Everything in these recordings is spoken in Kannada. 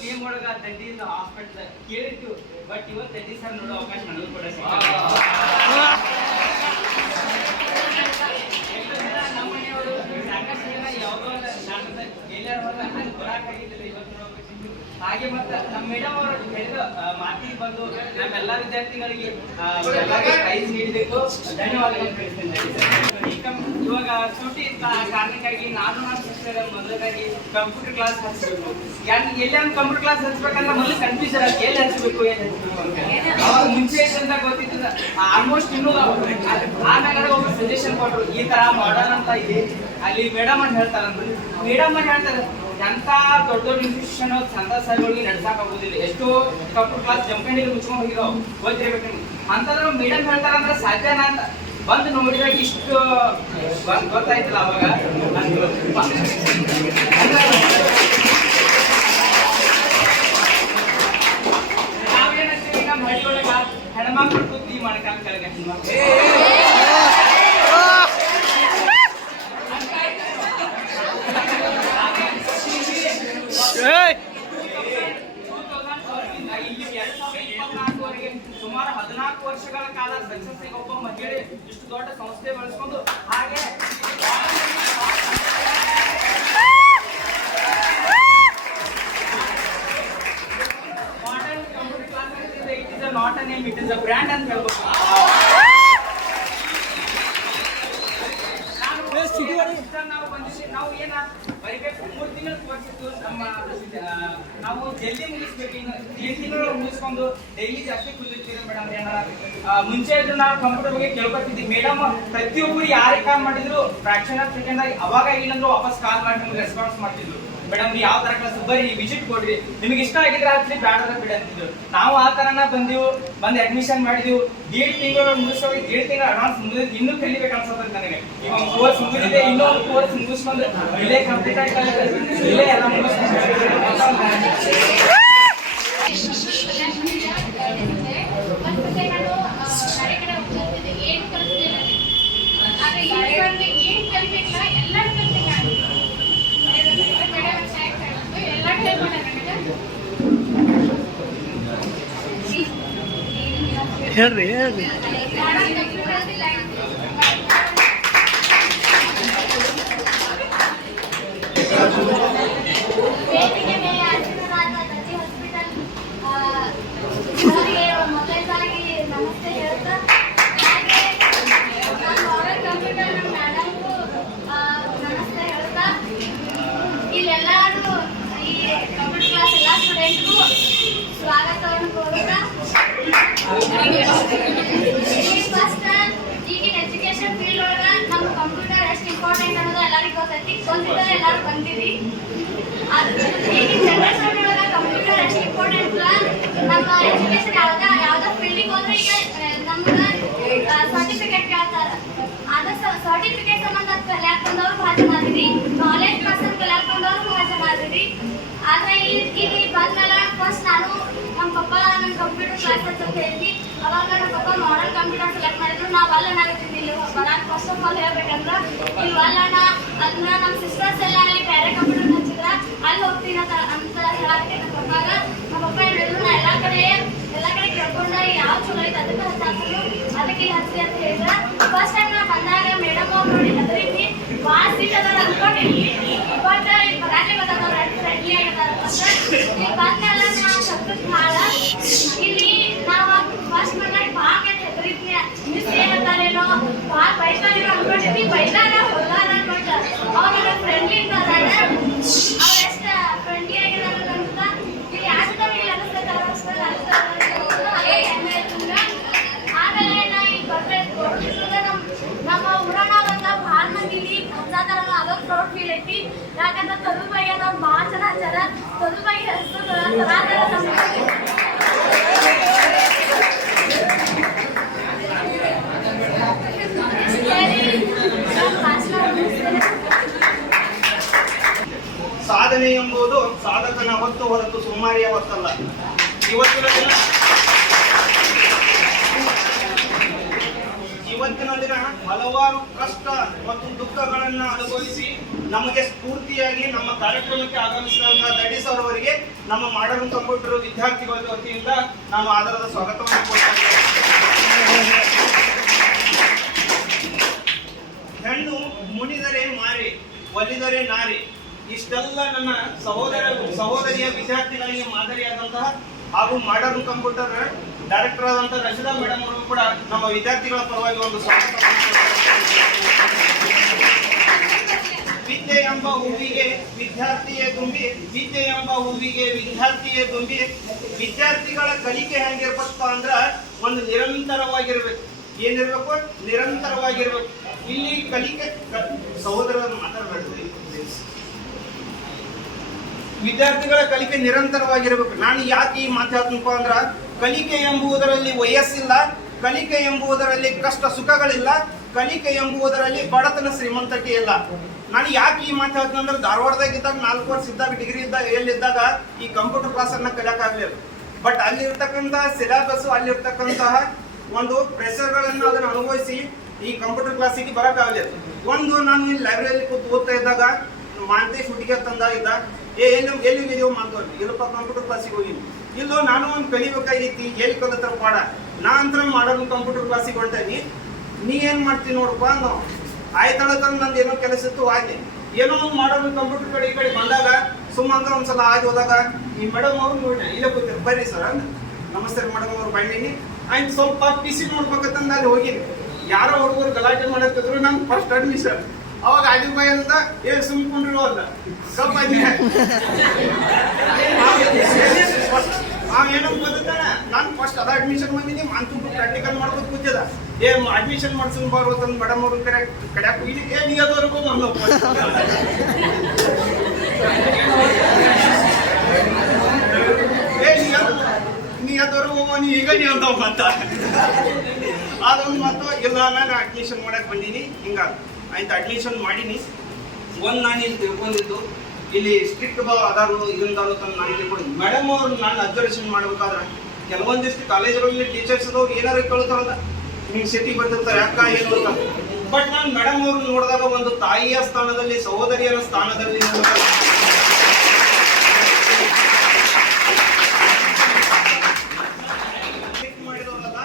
ನೇಮ್ ಒಳಗ ದಂಡಿಯಿಂದ ಹಾಸ್ಪಿಟಲ್ ಕೇಳಿರ್ತೀವಿ. ಬಟ್ ಇವತ್ತು ದಂಡಿ ಸರ್ ನೋಡೋ ಅವಕಾಶ ನನಗೂ ಕೂಡ ನಮ್ಮ ಮನೆಯವರು ಸಾಕಷ್ಟು ಜನ ಯಾವುದೋ ನಾಟಕದ ಎಲ್ಲರೂ ಬರಾಕಾಗಿದ್ದಿಲ್ಲ ಇವತ್ತು ನೋಡೋ ಹಾಗೆ ಮತ್ತೆ ನಮ್ಮ ಮೇಡಮ್ ಅವರು ಹೇಳಿದ ಮಾತಿಗೆ ಬಂದು ನಮ್ಮೆಲ್ಲ ವಿದ್ಯಾರ್ಥಿಗಳಿಗೆ ಪ್ರೈಸ್ ನೀಡಬೇಕು. ಧನ್ಯವಾದಗಳನ್ನು ತಿಳಿಸ್ತೇನೆ. ಇವಾಗ ಸೂಟಿ ಕಾರಣಕ್ಕಾಗಿ ನಾನು ನನ್ನ ಸಿಸ್ಟರ್ ಮೊದಲಾಗಿ ಕಂಪ್ಯೂಟರ್ ಕ್ಲಾಸ್ ಹಚ್ಚಬೇಕು. ಎಲ್ಲಿ ಒಂದು ಕಂಪ್ಯೂಟರ್ ಕ್ಲಾಸ್ ಹಚ್ಬೇಕಂದ್ರೆ ಮೊದಲು ಕನ್ಫ್ಯೂಸನ್ ಆಗಿ ಎಲ್ಲಿ ಹಚ್ಚಬೇಕು ಏನು ಹಚ್ಚಬೇಕು ಅಂತ. ಅವಾಗ ಮುಂಚೆ ಅಂತ ಗೊತ್ತಿತ್ತು ಆಲ್ಮೋಸ್ಟ್ ಇನ್ನೂ ಆಮ್ಯಾಗ ಒಬ್ಬರು ಸಜೆಷನ್ ಕೊಟ್ಟರು, ಈ ತರ ಮಾಡಲ್ ಅಂತ ಇದೆ ಅಲ್ಲಿ ಮೇಡಮ್ ಅಂತ ಹೇಳ್ತಾರಂದ್ರೆ. ಮೇಡಮ್ ಅಂತ ಹೇಳ್ತಾರೆ ಎಂತ ದೊಡ್ಡ ದೊಡ್ಡ ಇನ್ಸ್ಟಿಟ್ಯೂಷನ್ ಸಂತ ಸರ್ಗಳಿಗೆ ನಡ್ಸಕ್ ಆಗೋದಿಲ್ಲ. ಎಷ್ಟೋ ಕಂಪ್ಯೂಟರ್ ಕ್ಲಾಸ್ ಜಂಪಂಡಿಗೆ ಮುಚ್ಕೊಂಡು ಹೋಗಿದಾವ್, ಗೊತ್ತಿರ್ಬೇಕು ನಿಮ್ಗೆ. ಅಂತಂದ್ರೆ ಮೇಡಮ್ ಹೇಳ್ತಾರಂದ್ರೆ ಸಾಧ್ಯನಾ ಅಂತ ಬಂದು ನೋಡಿದಾಗ ಇಷ್ಟು ಗೊತ್ತಾಯ್ತಲ್ಲ ಅವಾಗ. ನಾವೇನಂತೀವಿ ನಮ್ಮ ಹಳ್ಳಿ ಒಳಗ ಹೆಣ್ಮಕ್ಳು ಕೂತಿ ಮಾಡ್ಕಾಲ ಕೆಳಗೆ ಸುಮಾರು 14 ವರ್ಷಗಳ ಕಾಲ ಸಕ್ಸಸ್ ಒಬ್ಬ ಮಹಿಳೆ ಇಷ್ಟು ದೊಡ್ಡ ಸಂಸ್ಥೆ ಬೆಳೆಸ್ಕೊಂಡು ಹಾಗೆ modern computer class it is not a name, it is a brand ಅಂತ ಹೇಳ್ಬೋದು. ನಾವು ಬಂದಿದ್ದೀವಿ, ನಾವು ಏನ ಬರೀಬೇಕು 3 ತಿಂಗಳು ಕೋರ್ಸಿತ್ತು. ನಾವು ಜಲ್ದಿ ಮುಗಿಸ್ಬೇಕು. ಇನ್ನು 8 ತಿಂಗಳು ಮುಗಿಸ್ಕೊಂಡು ಡೈಲಿ ಜಾಸ್ತಿ ಕುದಿರ್ತೀವಿ ಮೇಡಮ್. ಮುಂಚೆ ಇದ್ರು ನಾವು ಕಂಪ್ಯೂಟರ್ ಬಗ್ಗೆ ಕೇಳ್ಕೊತಿದ್ವಿ. ಮೇಡಮ್ ಪ್ರತಿಯೊಬ್ಬರು ಯಾರೇ ಕಾಲ್ ಮಾಡಿದ್ರು ಫ್ರಾಕ್ಷನ್ ಆಫ್ ಸೆಕೆಂಡ್ ಆಗಿ ಅವಾಗ ಇಲ್ಲಂದ್ರು ವಾಪಸ್ ಕಾಲ್ ಮಾಡಿ ನಮ್ಗೆ ರೆಸ್ಪಾನ್ಸ್ ಮಾಡ್ತಿದ್ರು. ಮೇಡಮ್ ಯಾವ ತರ ಕ್ಲಾಸ್ ಬರ್ರಿ ವಿಸಿಟ್ ಕೊಡ್ರಿ, ನಿಮ್ಗೆ ಇಷ್ಟ ಆಗಿದ್ರೆ ಹಚ್ಚಿ ಬ್ಯಾಡ ಬಿಡ ಅಂತಿದ್ರು. ನಾವು ಆ ತರನ ಬಂದು ಅಡ್ಮಿಷನ್ ಮಾಡಿದ್ವಿ. 1.5 ತಿಂಗಳು ಮುಗಿಸೋಗಿ 1.5 ತಿಂಗಳು ಅಡ್ವಾನ್ಸ್ ಮುಗಿದ ಇನ್ನೂ ಕಲಿಬೇಕು ಅನ್ಸುತ್ತೆ ನನಗೆ. ಈಗ ಒಂದು ಕೋರ್ಸ್ ಮುಗಿದಿದೆ, ಇನ್ನೊಂದು ಕೋರ್ಸ್ ಮುಗಿಸ್ಕೊಂಡು ಇಲ್ಲೇ ಕಂಪ್ಲೀಟ್ ಆಗಿ ಇಲ್ಲೇ ಎಲ್ಲ ಮುಗಿಸ್ಕೊಂಡು ಹೇಳ್ರಿ ನಮಸ್ತೆ ಹೇಳ್ತಾ ಕಂಪ್ಯೂಟರ್ ಮೇಡಮ್ಗೂ ನಮಸ್ತೆ ಹೇಳ್ತಾ ಇಲ್ಲೆಲ್ಲರೂ ಈ ಕಂಪ್ಯೂಟರ್ ಕ್ಲಾಸ್ ಎಲ್ಲ ಸ್ಟೂಡೆಂಟ್ಗೂ ಸ್ವಾಗತವನ್ನು ಕೋರುತ್ತಾ ಫಸ್ಟ್ ಈಗಿನ ಎಜುಕೇಶನ್ ಫೀಲ್ಡ್ ಒಳಗ ನಮ್ಮ ಕಂಪ್ಯೂಟರ್ ಎಷ್ಟು ಇಂಪಾರ್ಟೆಂಟ್ ಅನ್ನೋದು ಎಲ್ಲರಿಗೂ ಗೊತ್ತೈತಿ. ಗೊತ್ತಿದ್ದ ಎಲ್ಲರೂ ಬಂದಿರಿ. ಈಗಿನ ಜನರೇಷನ್ ಒಳಗ ಕಂಪ್ಯೂಟರ್ ಎಷ್ಟು ಇಂಪಾರ್ಟೆಂಟ್ ನಮ್ಮ ಎಜುಕೇಶನ್ ಯಾವ್ದೋ ಫೀಲ್ಡಿಗೆ ಹೋದ್ರೆ ಈಗ ನಮ್ಗೆ ಸರ್ಟಿಫಿಕೇಟ್ ಕೇಳ್ತಾರ. ಅದ ಸರ್ಟಿಫಿಕೇಟ್ ಸಂಬಂಧ ಕಲಿಯಾಕ ಬಂದವ್ರು ಭಾಳ ಜನ ಆದಿರಿ, ಕಾಲೇಜ್ ಪರ್ಸನ್ ಕಲಿಯಾಕ ಬಂದವ್ರು ಭಾಳ ಜನ ಆದಿರಿ. ಆದ್ರೆ ಇಲ್ಲಿ ಬಂದ್ಮೇಲೆ ಫಸ್ಟ್ ನಾನು ನಮ್ಮ ಪಪ್ಪ ನನ್ನ ಕಂಪ್ಯೂಟರ್ ಕ್ಲಾಸ್ ಅಂತ ಹೇಳಿ ಅವಾಗ ನಮ್ಮ ಪಪ್ಪ ಮಾಡಲ್ ಕಂಪ್ಯೂಟರ್ ಸೆಲೆಕ್ಟ್ ಮಾಡಿದ್ರು. ನಾವಲ್ಲ ನಾವಿದ್ದೀನಿ ಇಲ್ಲಿ ಬರಾಕ್ ಫಸ್ಟ್ ಆಫ್ ಆಲ್ ಹೇಳ್ಬೇಕಂದ್ರೆ ಇಲ್ವಲ್ಲ ಅದನ್ನ ನಮ್ಮ ಸಿಸ್ಟರ್ಸ್ ಎಲ್ಲ ಅಲ್ಲಿ ಬೇರೆ ಕಂಪ್ಯೂಟರ್ ಹಚ್ಚಿದ್ರ ಅಲ್ಲಿ ಹೋಗ್ತೀನಿ ಅಂತ ಹೇಳಕ್ಕೆ ನಮ್ಮ ಪಪ್ಪ ಹೇಳಿದ್ರು. ನಾ ಎಲ್ಲ ಕಡೆ ಕೇಳ್ಕೊಂಡ ಯಾವ ಚಲೋ ಐತೆ ಅದಕ್ಕೆ ಹಚ್ಚಾಕ್ರು, ಅದಕ್ಕೆ ಇಲ್ಲಿ ಹಚ್ಚಿ ಅಂತ ಹೇಳಿದ್ರ. ಫಸ್ಟ್ ಟೈಮ್ ನಾ ಬಂದಾಗ ಮೇಡಮ್ ಅವ್ರು ನೋಡಿ ಅದ್ರೀತಿ ಭಾಳ ಸೀಟ್ ಅದಾರ ಅನ್ಕೊಂಡಿದ್ವಿ. ಬಟ್ ಇಲ್ಲಿ ಬರಾಟೆ ಗೊತ್ತಾಗ ಫ್ರೆಂಡ್ಲಿ ಆಗಿದಾರ. ಇಲ್ಲಿ ಬಂದ್ಮೇಲೆ ನಾ ಸಬ್ಜೆಕ್ಟ್ ಭಾಳ ಇಲ್ಲಿ ನಾವು ಫಸ್ಟ್ ಬಂದಾಗ ಭಾಳ ಹೆದರಿದ್ನಿ. ಮಿಸ್ ಏನಂತಾರೇನೋ ಭಾಳ ಬೈತಾರೇನೋ ಅನ್ಕೊಂಡಿದ್ವಿ. ಬೈದಾಗ ಹೊಲ್ಲಾರ ಅನ್ಕೊಂಡ ಅವ್ರ ಫ್ರೆಂಡ್ಲಿ ಅಂತ ಅದಾರ. ಅವ್ರು ಎಷ್ಟು ಫ್ರೆಂಡ್ಲಿ ಆಗಿದಾರ ಅಂತ ಇಲ್ಲಿ ಯಾಕೆ ಅನ್ನಿಸ್ತೈತೆ ಆಮೇಲೆ ನಾ ಇಲ್ಲಿ ಬರ್ಬೇಕು. ನಮ್ಮ ಊರಣ ಬಂದ ಭಾಳ ಮಂದಿ ಇಲ್ಲಿ ಹಂಚಾತಾರ. ಅದೊಂದು ಪ್ರೌಡ್ ಫೀಲ್ ಐತಿ. ಯಾಕಂದ್ರೆ ತದುಬಾಯಿ ನಾವು ಭಾಳ ಜನ ಹಚ್ಚಾರ. ತದುಬಾಯಿ ಹೆಸರು ಸಾಧನೆ ಎಂಬುದು ಸಾಧಕನ ಹೊತ್ತು ಹೊರತು ಸುಮಾರಿಯ ಹೊತ್ತಲ್ಲ. ಇವತ್ತಿನ ದಿನ ಹಲವಾರು ಕಷ್ಟ ಮತ್ತು ದುಃಖಗಳನ್ನು ಅನುಭವಿಸಿ ನಮಗೆ ಸ್ಫೂರ್ತಿಯಾಗಿ ನಮ್ಮ ಕಾರ್ಯಕ್ರಮಕ್ಕೆ ಆಗಮಿಸಿದಂತಹ ದಡ್ಡಿ ಸರ್ ಅವರಿಗೆ ನಮ್ಮ ಮಾಡರ್ನ್ ಕಂಪ್ಯೂಟರ್ ವಿದ್ಯಾರ್ಥಿಗಳ ವತಿಯಿಂದ ನಾನು ಆದರದ ಸ್ವಾಗತವನ್ನು ಕೊಡ್ತೇನೆ. ಹೆಣ್ಣು ಮುನಿದರೆ ಮಾರಿ, ಒಲಿದರೆ ನಾರಿ. ಇಷ್ಟೆಲ್ಲ ನನ್ನ ಸಹೋದರಿಯ ವಿದ್ಯಾರ್ಥಿಗಳಿಗೆ ಮಾದರಿಯಾದಂತಹ ಹಾಗೂ ಮಾಡರ್ನ್ ಕಂಪ್ಯೂಟರ್ ಡೈರೆಕ್ಟರ್ ಆದಂತಹ ರಶಿದಾ ಮೇಡಮ್ ಅವರು ಕೂಡ ನಮ್ಮ ವಿದ್ಯಾರ್ಥಿಗಳ ಪರವಾಗಿ ಒಂದು ಸ್ವಾಗತ. ವಿದ್ಯೆ ಎಂಬ ಹೂವಿಗೆ ವಿದ್ಯಾರ್ಥಿಯೇ ತುಂಬಿ, ವಿದ್ಯೆ ಎಂಬ ಹೂವಿಗೆ ವಿದ್ಯಾರ್ಥಿಯೇ ತುಂಬಿ. ವಿದ್ಯಾರ್ಥಿಗಳ ಕಲಿಕೆ ಹೆಂಗಿರ್ಬೇಕಪ್ಪ ಅಂದ್ರ ಒಂದು ನಿರಂತರವಾಗಿರ್ಬೇಕು. ಏನಿರ್ಬೇಕು? ನಿರಂತರವಾಗಿರ್ಬೇಕು. ಇಲ್ಲಿ ಕಲಿಕೆ ಸಹೋದರರು ಮಾತಾಡಬೇಡ್ರಿ. ವಿದ್ಯಾರ್ಥಿಗಳ ಕಲಿಕೆ ನಿರಂತರವಾಗಿರ್ಬೇಕು. ನಾನು ಯಾಕೆ ಈ ಮಾತಾಡ್ತನಪ್ಪ ಅಂದ್ರ, ಕಲಿಕೆ ಎಂಬುದರಲ್ಲಿ ವಯಸ್ಸಿಲ್ಲ, ಕಲಿಕೆ ಎಂಬುದರಲ್ಲಿ ಕಷ್ಟ ಸುಖಗಳಿಲ್ಲ, ಕಲಿಕೆ ಎಂಬುದರಲ್ಲಿ ಬಡತನ ಶ್ರೀಮಂತಿಕೆ ಇಲ್ಲ. ನಾನು ಯಾಕೆ ಈ ಮಾತಾಡ್ತೀನಿ ಅಂದ್ರೆ, ಧಾರವಾಡದಾಗ ಇದ್ದಾಗ 4 ವರ್ಷ ಇದ್ದಾಗ ಡಿಗ್ರಿ ಎಲ್ಲಿದ್ದಾಗ ಈ ಕಂಪ್ಯೂಟರ್ ಕ್ಲಾಸ್ ಅನ್ನ ಕಲಿಯಕ್ಕಾಗ್ಲಿಲ್ಲ. ಬಟ್ ಅಲ್ಲಿರ್ತಕ್ಕಂತಹ ಸಿಲೆಬಸ್, ಅಲ್ಲಿರ್ತಕ್ಕಂತಹ ಒಂದು ಪ್ರೆಷರ್ಗಳನ್ನು ಅದನ್ನು ಅನುಭವಿಸಿ ಈ ಕಂಪ್ಯೂಟರ್ ಕ್ಲಾಸಿಗೆ ಬರಕ್ಕಾಗಲಿಲ್ಲ. ಒಂದು ನಾನು ಇಲ್ಲಿ ಲೈಬ್ರರಿಯಲ್ಲಿ ಕೂತು ಓದ್ತಾ ಇದ್ದಾಗ ಮಾಂತೇಶ್ ಹುಡುಗಿ ತಂದ ಇದ್ದ, ಎಲ್ಲಿ ವಿಡಿಯೋ ಮಾತಾಡಿ ಇಲ್ಲಪ್ಪ ಕಂಪ್ಯೂಟರ್ ಕ್ಲಾಸಿಗೆ ಹೋಗಿ ಇಲ್ಲೋ ನಾನು ಒಂದು ಕಲಿಬೇಕಾಗೈತಿ, ಎಲ್ಲಿ ಕಲಿತಾರ ಪಾಡ. ನಾ ಅಂತ ಮಾಡರ್ನ್ ಕಂಪ್ಯೂಟರ್ ಕ್ಲಾಸಿಗೆ ಹೊಂಟೇನಿ, ನೀ ಏನ್ ಮಾಡ್ತೀನಿ ನೋಡಪ್ಪ ನಾವು ಆಯ್ತಾಳ ನಂದು ಏನೋ ಕೆಲಸ ಇತ್ತು ಆಯ್ತು, ಏನೋ ಒಂದು ಮಾಡರ್ನ್ ಕಂಪ್ಯೂಟರ್ ಕಡೆ ಈ ಕಡೆ ಬಂದಾಗ ಸುಮ್ಮಂತ ಒಂದ್ಸಲ ಆಗಿ ಹೋದಾಗ ಈ ಮೇಡಮ್ ಅವ್ರು ನೋಡಿ ಇಲ್ಲೇ ಕೂತಿರ್, ಬರ್ರಿ ಸರ್ ಅಂದ, ನಮಸ್ತೆ ಮೇಡಮ್ ಅವ್ರು ಬಂದೀನಿ ಆಯ್ತು. ಸ್ವಲ್ಪ PC ನೋಡ್ಬೇಕಂತಂದ ಅಲ್ಲಿ ಹೋಗಿನಿ. ಯಾರೋ ಹುಡುಗರು ಗಲಾಟೆ ಮಾಡಕ್ಕಿದ್ರು ನಮ್ ಫಸ್ಟ್ ಅಡ್ಮಿಷನ್. ಅವಾಗ ಆಗಿನ ಬಾಯಿ ಅಂತ ಸುಮ್ಕೊಂಡ್ರು ಅಲ್ಲ ಸ್ವಲ್ಪ ಏನಂತ ಗೊತ್ತಾನ, ನಾನು ಫಸ್ಟ್ ಅದ ಅಡ್ಮಿಷನ್ ಬಂದಿನಿ, ಮಾಂತು ಪ್ರಾಕ್ಟಿಕಲ್ ಮಾಡ್ಬೋದು ಕೂತಿದ. ಅಡ್ಮಿಷನ್ ಮಾಡ್ಸನ್ ಬರ್ಬೋದಂದ್ ಮೇಡಮ್ ಅವ್ರ ಕಡ್ಯಾಕ ಹೋಗಿನಿ. ನೀಗದವರೆಗೂ ನೀಗದವರೆಗೂ ನೀ ಈಗ ನೀ ಅಂತ ಮತ್ತ ಅದೊಂದು ಮಾತು ಇಲ್ಲ. ನಾನು ಅಡ್ಮಿಷನ್ ಮಾಡಕ್ ಬಂದೀನಿ, ಹಿಂಗ ಆಯ್ತು ಅಡ್ಮಿಷನ್ ಮಾಡೀನಿ. ನಾನು ಇಲ್ಲಿ ತಿಳ್ಕೊಂಡಿದ್ದು ಇಲ್ಲಿ ಸ್ಟ್ರಿಕ್ಟ್ ಅದಾರು ಇದೊಂದಾರು ತಂದು ನಾನು ತಿಳ್ಕೊಂಡಿದ್ದು. ಮೇಡಮ್ ಅವ್ರು ನಾನು ಅಬ್ಸರ್ವೇಷನ್ ಮಾಡ್ಬೇಕಾದ್ರೆ ಕೆಲವೊಂದಿಷ್ಟು ಕಾಲೇಜುಗಳಲ್ಲಿ ಟೀಚರ್ಸ್ ಅವ್ರು ಏನಾರು ಕೇಳ್ತಾರಲ್ಲ, ನಿಮ್ಗೆ ಸಿಟಿ ಬರ್ತಿರ್ತಾರೆ ಅಕ್ಕ ಏನು ಅಂತ. ಬಟ್ ನಾನು ಮೇಡಮ್ ಅವ್ರು ನೋಡಿದಾಗ ಒಂದು ತಾಯಿಯ ಸ್ಥಾನದಲ್ಲಿ, ಸಹೋದರಿಯರ ಸ್ಥಾನದಲ್ಲಿ ಮಾಡಿದವರಲ್ಲ,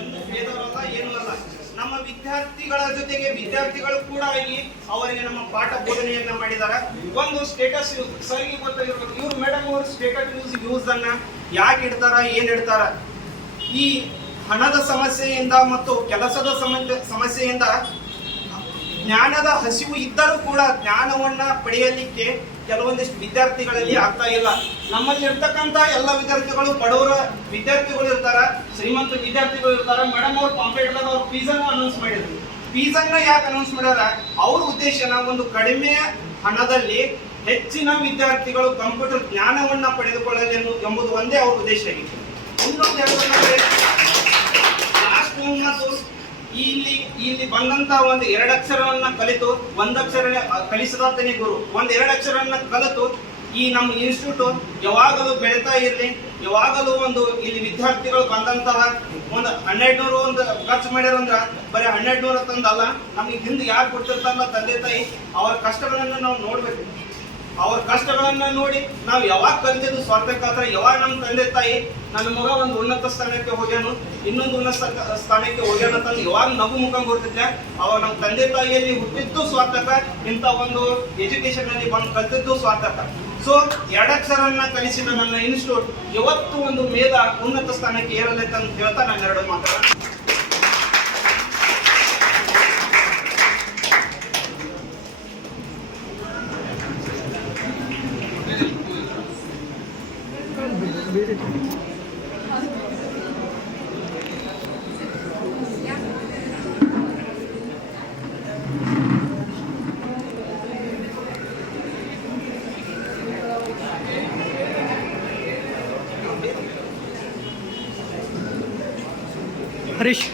ಎಂದು ಭೇದವರಲ್ಲ, ಏನೂ ಅಲ್ಲ. ನಮ್ಮ ವಿದ್ಯಾರ್ಥಿಗಳ ಜೊತೆಗೆ ವಿದ್ಯಾರ್ಥಿಗಳು ಕೂಡ ಇಲ್ಲಿ ಅವರಿಗೆ ನಮ್ಮ ಪಾಠ ಬೋಧನೆಯನ್ನ ಮಾಡಿದ್ದಾರೆ. ಒಂದು ಸ್ಟೇಟಸ್ ಸರಿಗೆ ಗೊತ್ತಾಗಿರ್ಬೇಕು, ಇವ್ರು ಮೇಡಮ್ ಅವರು ಸ್ಟೇಟಸ್ ಯೂಸ್ ಅನ್ನ ಯಾಕೆ ಇಡ್ತಾರ, ಏನ್ ಇಡ್ತಾರ. ಈ ಹಣದ ಸಮಸ್ಯೆಯಿಂದ ಮತ್ತು ಕೆಲಸದ ಸಮಸ್ಯೆಯಿಂದ ಜ್ಞಾನದ ಹಸಿವು ಇದ್ದರೂ ಕೂಡ ಜ್ಞಾನವನ್ನ ಪಡೆಯಲಿಕ್ಕೆ ಕೆಲವೊಂದಿಷ್ಟು ವಿದ್ಯಾರ್ಥಿಗಳಲ್ಲಿ ಆಗ್ತಾ ಇಲ್ಲ. ನಮ್ಮಲ್ಲಿ ಇರ್ತಕ್ಕಂಥ ಎಲ್ಲ ವಿದ್ಯಾರ್ಥಿಗಳು ಬಡವರ ವಿದ್ಯಾರ್ಥಿಗಳು ಇರ್ತಾರ, ಶ್ರೀಮಂತ ವಿದ್ಯಾರ್ಥಿಗಳು ಇರ್ತಾರ. ಮೇಡಮ್ ಅವ್ರು ಕಾಂಪಿಟೇಟರ್ ಅವ್ರು ಫೀಸನ್ನು ಅನೌನ್ಸ್ ಮಾಡಿದ್ರು. ಫೀಸನ್ನ ಯಾಕೆ ಅನೌನ್ಸ್ ಮಾಡ್ಯಾರ? ಅವ್ರ ಉದ್ದೇಶನ ಒಂದು ಕಡಿಮೆ ಹಣದಲ್ಲಿ ಹೆಚ್ಚಿನ ವಿದ್ಯಾರ್ಥಿಗಳು ಕಂಪ್ಯೂಟರ್ ಜ್ಞಾನವನ್ನ ಪಡೆದುಕೊಳ್ಳಲಿ ಎಂಬುದು ಒಂದೇ ಅವ್ರ ಉದ್ದೇಶ ಆಗಿತ್ತು. ಇನ್ನೊಂದು ಹೇಳೋದಂದ್ರೆ ಲಾಸ್ಟ್ ಮಾತು, ಇಲ್ಲಿ ಬಂದಂತ ಒಂದು 2 ಅಕ್ಷರವನ್ನ ಕಲಿತು, 1 ಅಕ್ಷರ ಕಲಿಸದಾತನೇ ಗುರು. 2 ಅಕ್ಷರವನ್ನ ಕಲಿತು ಈ ನಮ್ಮ ಇನ್ಸ್ಟಿಟ್ಯೂಟ್ ಯಾವಾಗಲೂ ಬೆಳೀತಾ ಇರಲಿ. ಯಾವಾಗಲೂ ಒಂದು ಇಲ್ಲಿ ವಿದ್ಯಾರ್ಥಿಗಳು ಬಂದಂತಹ ಒಂದು 1200 ಒಂದು ಖರ್ಚು ಮಾಡ್ಯಾರಂದ್ರ ಬರೀ 1200 ತಂದಲ್ಲ, ನಮಗೆ ಹಿಂದೆ ಯಾರು ಕೊಡ್ತಿರ್ತಾರಲ್ಲ ತಂದೆ ತಾಯಿ, ಅವರ ಕಷ್ಟಗಳನ್ನ ನಾವು ನೋಡ್ಬೇಕು. ಅವ್ರ ಕಷ್ಟಗಳನ್ನ ನೋಡಿ ನಾವು ಯಾವಾಗ ಕಲಿತಿದ್ದು ಸ್ವಾರ್ಥಕ್ಕಾದ್ರೆ, ಯಾವಾಗ ನಮ್ಮ ತಂದೆ ತಾಯಿ ನನ್ನ ಮಗ ಒಂದು ಉನ್ನತ ಸ್ಥಾನಕ್ಕೆ ಹೋಗ್ಯಾನು, ಇನ್ನೊಂದು ಉನ್ನತ ಸ್ಥಾನಕ್ಕೆ ಹೋಗ್ಯಾನ ಅಂತ ಯಾವಾಗ ನಗು ಮುಖ ಬರ್ತಿದ್ದೆ, ಅವಾಗ ನಮ್ಮ ತಂದೆ ತಾಯಿಯಲ್ಲಿ ಹುಟ್ಟಿದ್ದು ಸ್ವಾರ್ಥಕ, ಇಂಥ ಒಂದು ಎಜುಕೇಶನ್ ಅಲ್ಲಿ ಬಂದು ಕಲಿತಿದ್ದು ಸ್ವಾರ್ಥಕ. ಸೊ 2 ಅಕ್ಷರನ್ನ ಕಲಿಸಿದ ನನ್ನ ಇನ್ಸ್ಟಿಟ್ಯೂಟ್ ಇವತ್ತು ಒಂದು ಮೇಲ ಉನ್ನತ ಸ್ಥಾನಕ್ಕೆ ಏರಲೈತೆ ಅಂತ ಹೇಳ್ತಾ ನಾನು 2 ಮಾತಾಡ. ಹರೀಶ್